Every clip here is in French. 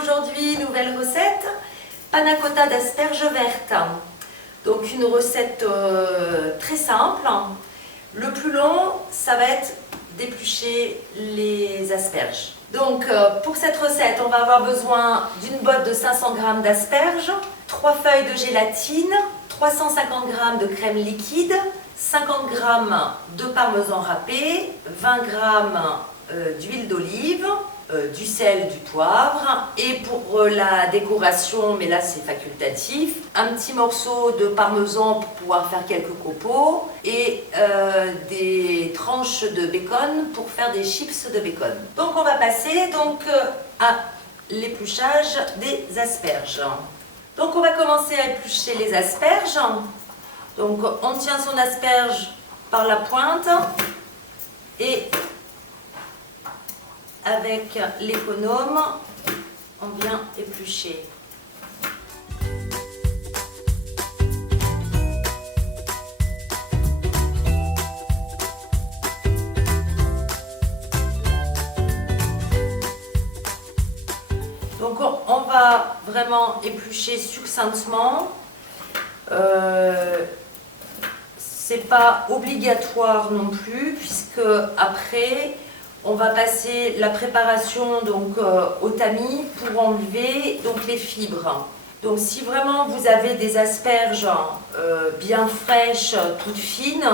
aujourd'hui, nouvelle recette, panna cotta d'asperges vertes. Donc une recette très simple. Le plus long, ça va être d'éplucher les asperges. Donc pour cette recette, on va avoir besoin d'une botte de 500 g d'asperges, 3 feuilles de gélatine, 350 g de crème liquide, 50 g de parmesan râpé, 20 g d'huile d'olive, du sel, du poivre, et pour la décoration, mais là c'est facultatif, un petit morceau de parmesan pour pouvoir faire quelques copeaux et des tranches de bacon pour faire des chips de bacon. Donc on va passer à l'épluchage des asperges. Donc on va commencer à éplucher les asperges. Donc on tient son asperge par la pointe et avec l'économe, on vient éplucher. Donc on va vraiment éplucher succinctement. C'est pas obligatoire non plus, puisque après on va passer la préparation au tamis pour enlever les fibres. Donc si vraiment vous avez des asperges bien fraîches, toutes fines,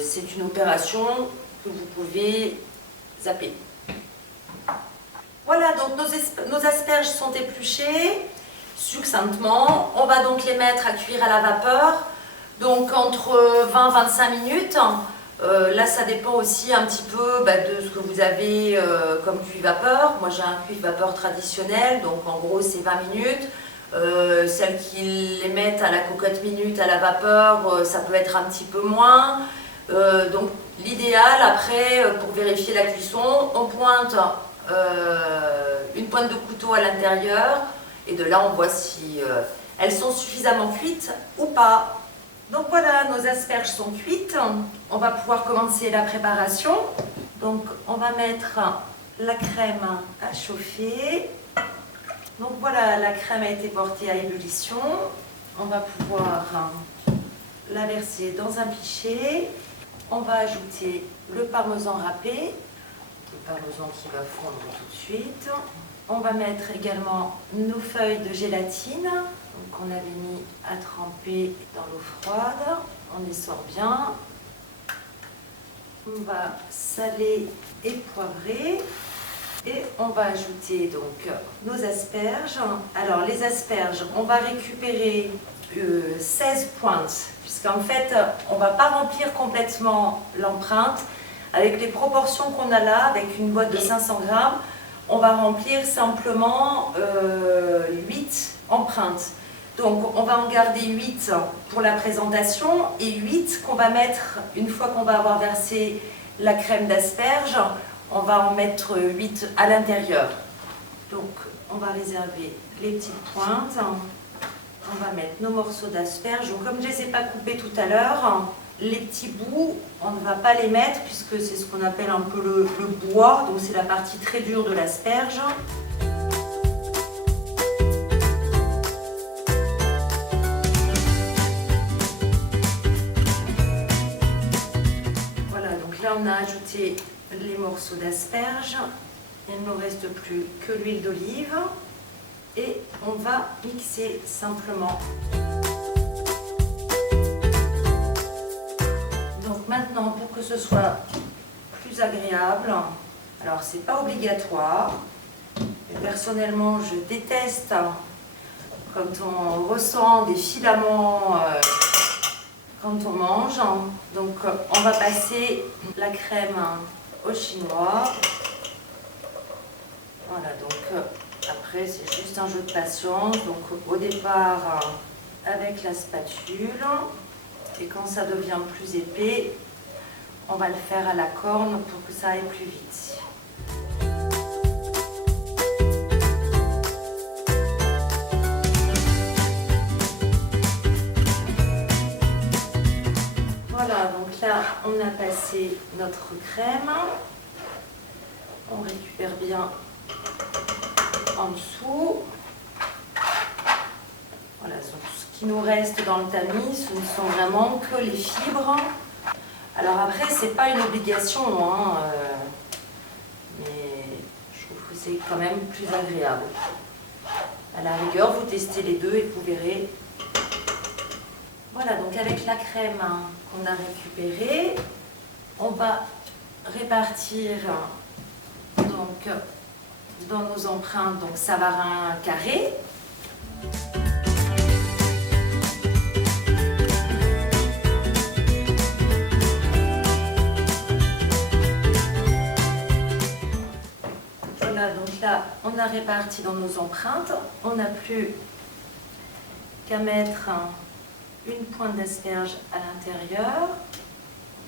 c'est une opération que vous pouvez zapper. Voilà, donc nos asperges sont épluchées succinctement. On va donc les mettre à cuire à la vapeur, donc entre 20 et 25 minutes. Là, ça dépend aussi un petit peu de ce que vous avez comme cuit-vapeur. Moi, j'ai un cuit-vapeur traditionnel, donc en gros, c'est 20 minutes. Celles qui les mettent à la cocotte minute à la vapeur, ça peut être un petit peu moins. Donc, l'idéal, après, pour vérifier la cuisson, on pointe une pointe de couteau à l'intérieur et de là, on voit si elles sont suffisamment cuites ou pas. Donc voilà, nos asperges sont cuites. On va pouvoir commencer la préparation. Donc on va mettre la crème à chauffer. Donc voilà, la crème a été portée à ébullition. On va pouvoir la verser dans un pichet. On va ajouter le parmesan râpé, le parmesan qui va fondre tout de suite. On va mettre également nos feuilles de gélatine. Donc on avait mis à tremper dans l'eau froide, on les sort bien. On va saler et poivrer et on va ajouter nos asperges. Alors les asperges, on va récupérer 16 pointes, puisqu'en fait on ne va pas remplir complètement l'empreinte. Avec les proportions qu'on a là, avec une boîte de 500 g, on va remplir simplement 8 empreintes. Donc on va en garder 8 pour la présentation et 8 qu'on va mettre, une fois qu'on va avoir versé la crème d'asperges, on va en mettre 8 à l'intérieur. Donc on va réserver les petites pointes, on va mettre nos morceaux d'asperges. Comme je ne les ai pas coupés tout à l'heure, les petits bouts, on ne va pas les mettre puisque c'est ce qu'on appelle un peu le bois, donc c'est la partie très dure de l'asperge. Là, on a ajouté les morceaux d'asperges. Il ne nous reste plus que l'huile d'olive. Et on va mixer simplement. Donc maintenant, pour que ce soit plus agréable, alors c'est pas obligatoire. Mais personnellement, je déteste quand on ressent des filaments quand on mange. Donc on va passer la crème au chinois. Voilà, donc après c'est juste un jeu de patience. Donc au départ avec la spatule, et quand ça devient plus épais, on va le faire à la corne pour que ça aille plus vite. Voilà, donc là, on a passé notre crème. On récupère bien en dessous. Voilà, donc ce qui nous reste dans le tamis, ce ne sont vraiment que les fibres. Alors après, c'est pas une obligation, hein, mais je trouve que c'est quand même plus agréable. À la rigueur, vous testez les deux et vous verrez. Voilà, donc avec la crème qu'on a récupérée, on va répartir donc dans nos empreintes, donc Savarin carré. Voilà, donc là, on a réparti dans nos empreintes. On n'a plus qu'à mettre une pointe d'asperge à l'intérieur.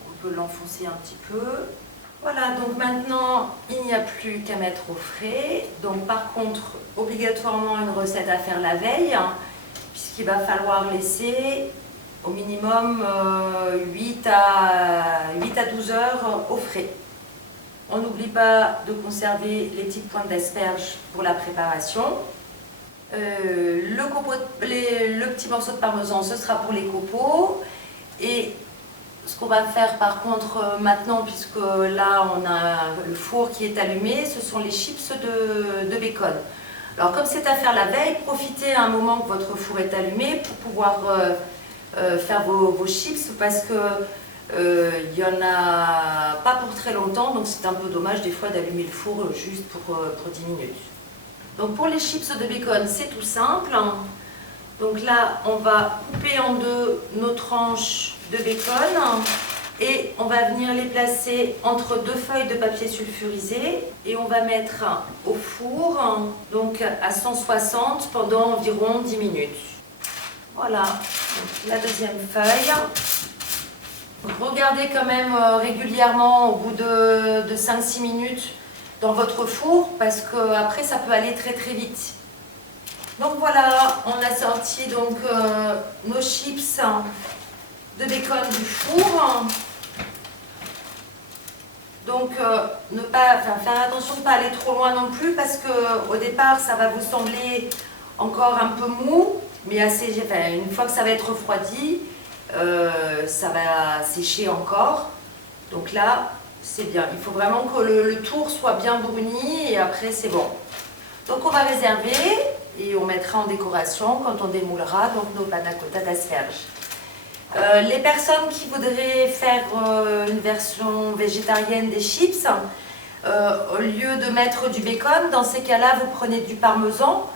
On peut l'enfoncer un petit peu. Voilà, donc maintenant, il n'y a plus qu'à mettre au frais. Donc par contre, obligatoirement une recette à faire la veille, puisqu'il va falloir laisser au minimum 8 à 12 heures au frais. On n'oublie pas de conserver les petites pointes d'asperges pour la préparation. Le petit morceau de parmesan, ce sera pour les copeaux. Et ce qu'on va faire par contre maintenant, puisque là on a le four qui est allumé, ce sont les chips de bacon. Alors comme c'est à faire la veille, profitez à un moment que votre four est allumé pour pouvoir faire vos chips, parce que il n'y en a pas pour très longtemps, donc c'est un peu dommage des fois d'allumer le four juste pour 10 minutes. Donc pour les chips de bacon, c'est tout simple. Donc là, on va couper en deux nos tranches de bacon et on va venir les placer entre deux feuilles de papier sulfurisé et on va mettre au four, donc à 160 pendant environ 10 minutes. Voilà, donc la deuxième feuille. Regardez quand même régulièrement au bout de 5-6 minutes dans votre four, parce qu'après ça peut aller très très vite. Donc voilà, on a sorti donc nos chips de bacon du four. Donc faire attention de ne pas aller trop loin non plus, parce qu'au départ ça va vous sembler encore un peu mou, mais une fois que ça va être refroidi, ça va sécher encore. Donc là, c'est bien. Il faut vraiment que le tour soit bien bruni et après c'est bon. Donc on va réserver et on mettra en décoration quand on démoulera donc nos panna cotta d'asperges. Les personnes qui voudraient faire une version végétarienne des chips, au lieu de mettre du bacon, dans ces cas-là, vous prenez du parmesan.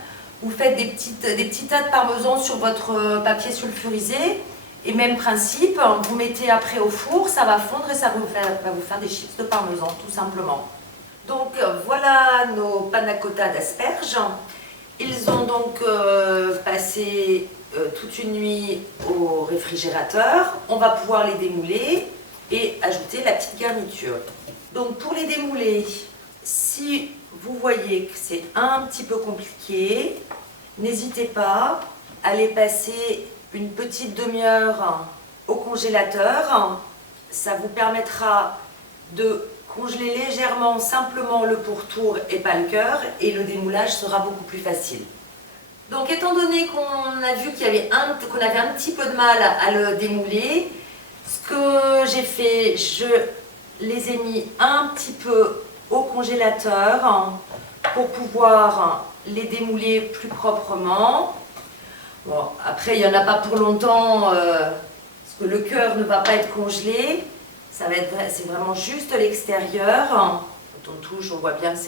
Vous faites des petits tas de parmesan sur votre papier sulfurisé. Et même principe, vous mettez après au four, ça va fondre et ça va vous faire des chips de parmesan, tout simplement. Donc voilà nos panna cotta d'asperges. Ils ont donc passé toute une nuit au réfrigérateur. On va pouvoir les démouler et ajouter la petite garniture. Donc pour les démouler, si vous voyez que c'est un petit peu compliqué, n'hésitez pas à les passer une petite demi-heure au congélateur. Ça vous permettra de congeler légèrement simplement le pourtour et pas le cœur, et le démoulage sera beaucoup plus facile. Donc étant donné qu'on a vu qu'on avait un petit peu de mal à le démouler, ce que j'ai fait, je les ai mis un petit peu au congélateur pour pouvoir les démouler plus proprement. Bon, après, il n'y en a pas pour longtemps, parce que le cœur ne va pas être congelé. C'est vraiment juste l'extérieur. Quand on touche, on voit bien que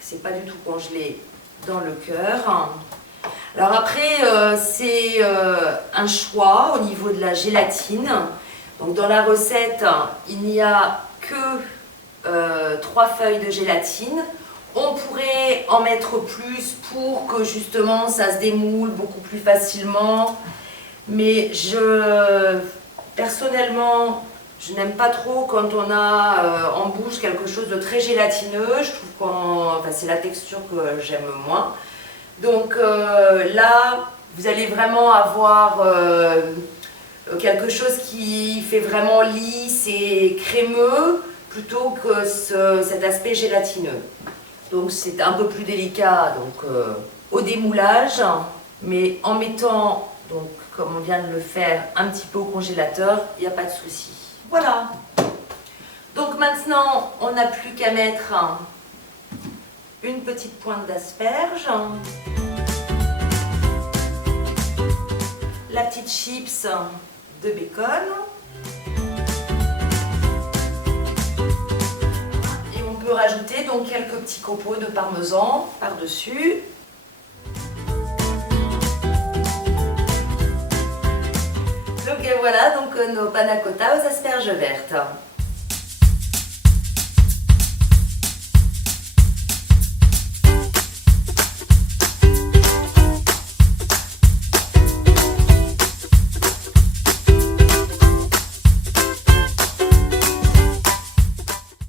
c'est pas du tout congelé dans le cœur. Alors après, c'est un choix au niveau de la gélatine. Donc dans la recette, il n'y a que 3 feuilles de gélatine. On pourrait en mettre plus pour que justement ça se démoule beaucoup plus facilement. Mais personnellement, je n'aime pas trop quand on a en bouche quelque chose de très gélatineux. Je trouve c'est la texture que j'aime moins. Donc là, vous allez vraiment avoir quelque chose qui fait vraiment lisse et crémeux plutôt que cet aspect gélatineux. Donc c'est un peu plus délicat donc, au démoulage, mais en mettant, donc, comme on vient de le faire, un petit peu au congélateur, il n'y a pas de souci. Voilà. Donc maintenant, on n'a plus qu'à mettre une petite pointe d'asperge, la petite chips de bacon. Et on peut rajouter donc quelques petits copeaux de parmesan par-dessus. Donc et voilà donc nos panna cotta aux asperges vertes.